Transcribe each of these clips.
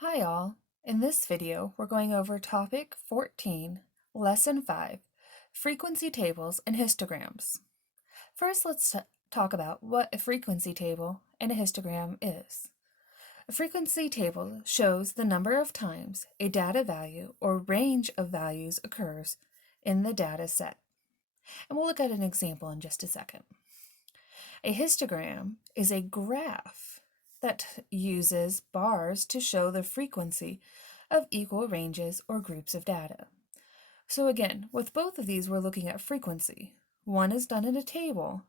Hi all! In this video, we're going over Topic 14, Lesson 5, Frequency Tables and Histograms. First, let's talk about what a frequency table and a histogram is. A frequency table shows the number of times a data value or range of values occurs in the data set. And we'll look at an example in just a second. A histogram is a graph that uses bars to show the frequency of equal ranges or groups of data. So again, with both of these, we're looking at frequency. One is done in a table,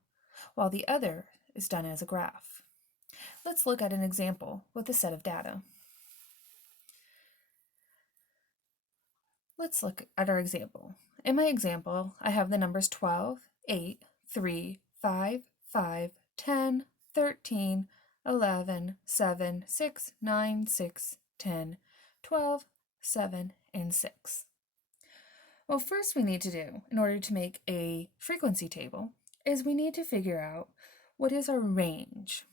while the other is done as a graph. Let's look at an example with a set of data. Let's look at our example. In my example, I have the numbers 12, 8, 3, 5, 5, 10, 13, 11, 7, 6, 9, 6, 10, 12, 7, and 6. Well, first we need to do, in order to make a frequency table, is we need to figure out what is our range.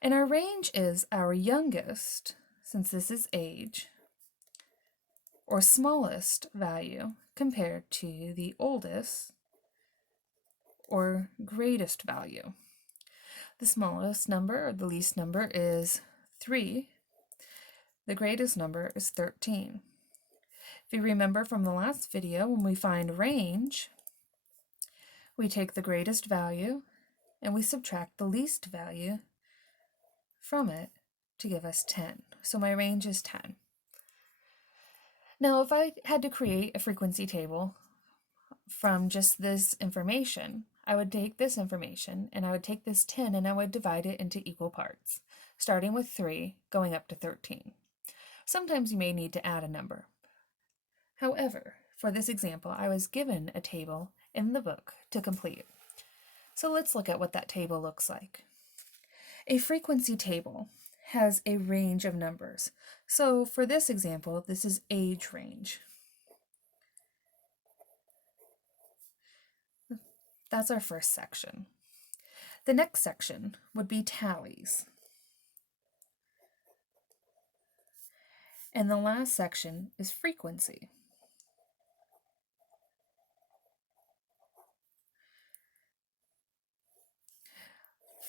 And our range is our youngest, since this is age, or smallest value compared to the oldest, or greatest value. The smallest number, or the least number, is 3. The greatest number is 13. If you remember from the last video, when we find range, we take the greatest value and we subtract the least value from it to give us 10. So my range is 10. Now, if I had to create a frequency table from just this information, I would take this information and I would take this 10 and I would divide it into equal parts, starting with 3, going up to 13. Sometimes you may need to add a number. However, for this example, I was given a table in the book to complete. So let's look at what that table looks like. A frequency table has a range of numbers. So for this example, this is age range. That's our first section. The next section would be tallies. And the last section is frequency.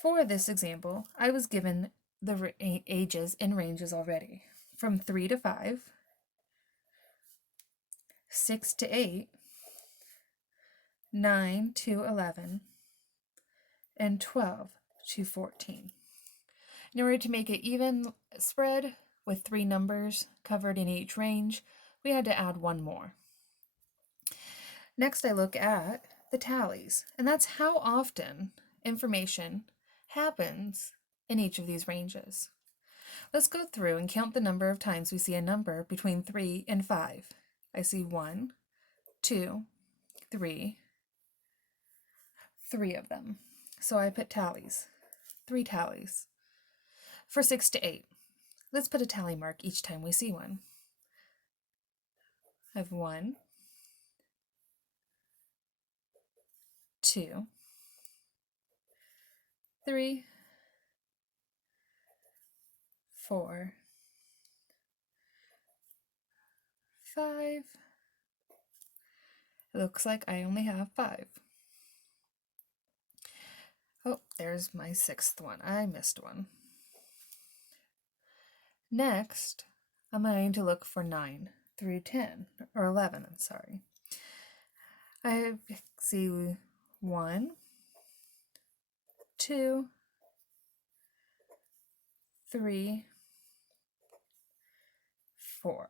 For this example, I was given the ages and ranges already, from 3 to 5, 6 to 8, 9 to 11, and 12 to 14. In order to make it even spread with 3 numbers covered in each range, we had to add one more. Next, I look at the tallies, and that's how often information happens in each of these ranges. Let's go through and count the number of times we see a number between 3 and 5. I see 1, 2, 3, 3 of them. So I put tallies, 3 tallies. For 6 to 8, let's put a tally mark each time we see one. I have 1, 2, 3, 4, 5. It looks like I only have 5. Oh, there's my 6th one. I missed one. Next, I'm going to look for 9 through 10, or 11, I'm sorry. I see 1, 2, 3, 4.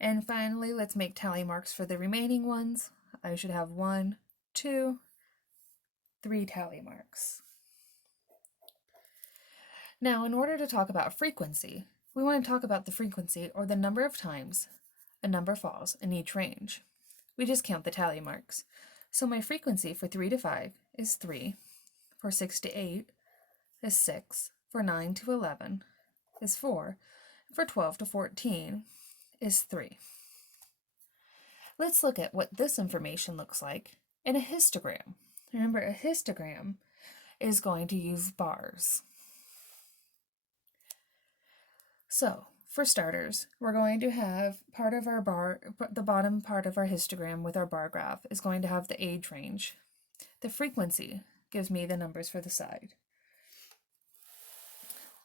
And finally, let's make tally marks for the remaining ones. I should have 1, 2, 3 tally marks. Now, in order to talk about frequency, we want to talk about the frequency, or the number of times a number falls in each range. We just count the tally marks. So my frequency for 3 to 5 is 3, for 6 to 8 is 6, for 9 to 11 is 4, and for 12 to 14 is 3. Let's look at what this information looks like in a histogram. Remember, a histogram is going to use bars. So, for starters, we're going to have part of our bar, the bottom part of our histogram with our bar graph is going to have the age range. The frequency gives me the numbers for the side.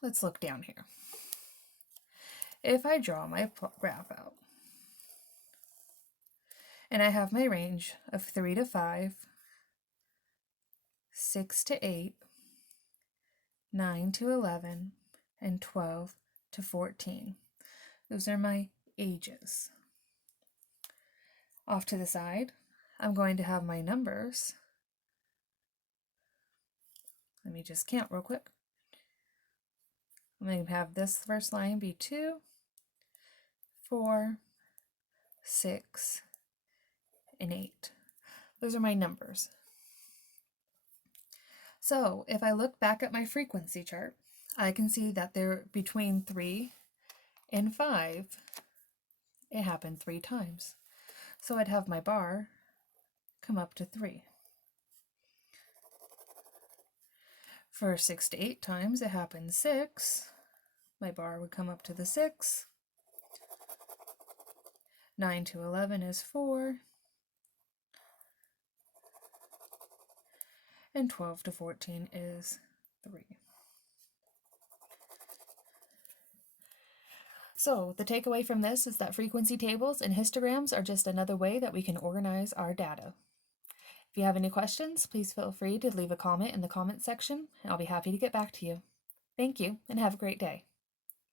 Let's look down here. If I draw my graph out, and I have my range of 3 to 5, 6 to 8, 9 to 11, and 12 to 14. Those are my ages. Off to the side, I'm going to have my numbers. Let me just count real quick. I'm going to have this first line be 2, 4, 6, and 8. Those are my numbers. So if I look back at my frequency chart, I can see that they're between 3 and 5. It happened 3 times. So I'd have my bar come up to 3. For 6 to 8 times, it happened 6. My bar would come up to the 6. 9 to 11 is 4. And 12 to 14 is 3. So the takeaway from this is that frequency tables and histograms are just another way that we can organize our data. If you have any questions, please feel free to leave a comment in the comment section, and I'll be happy to get back to you. Thank you, and have a great day.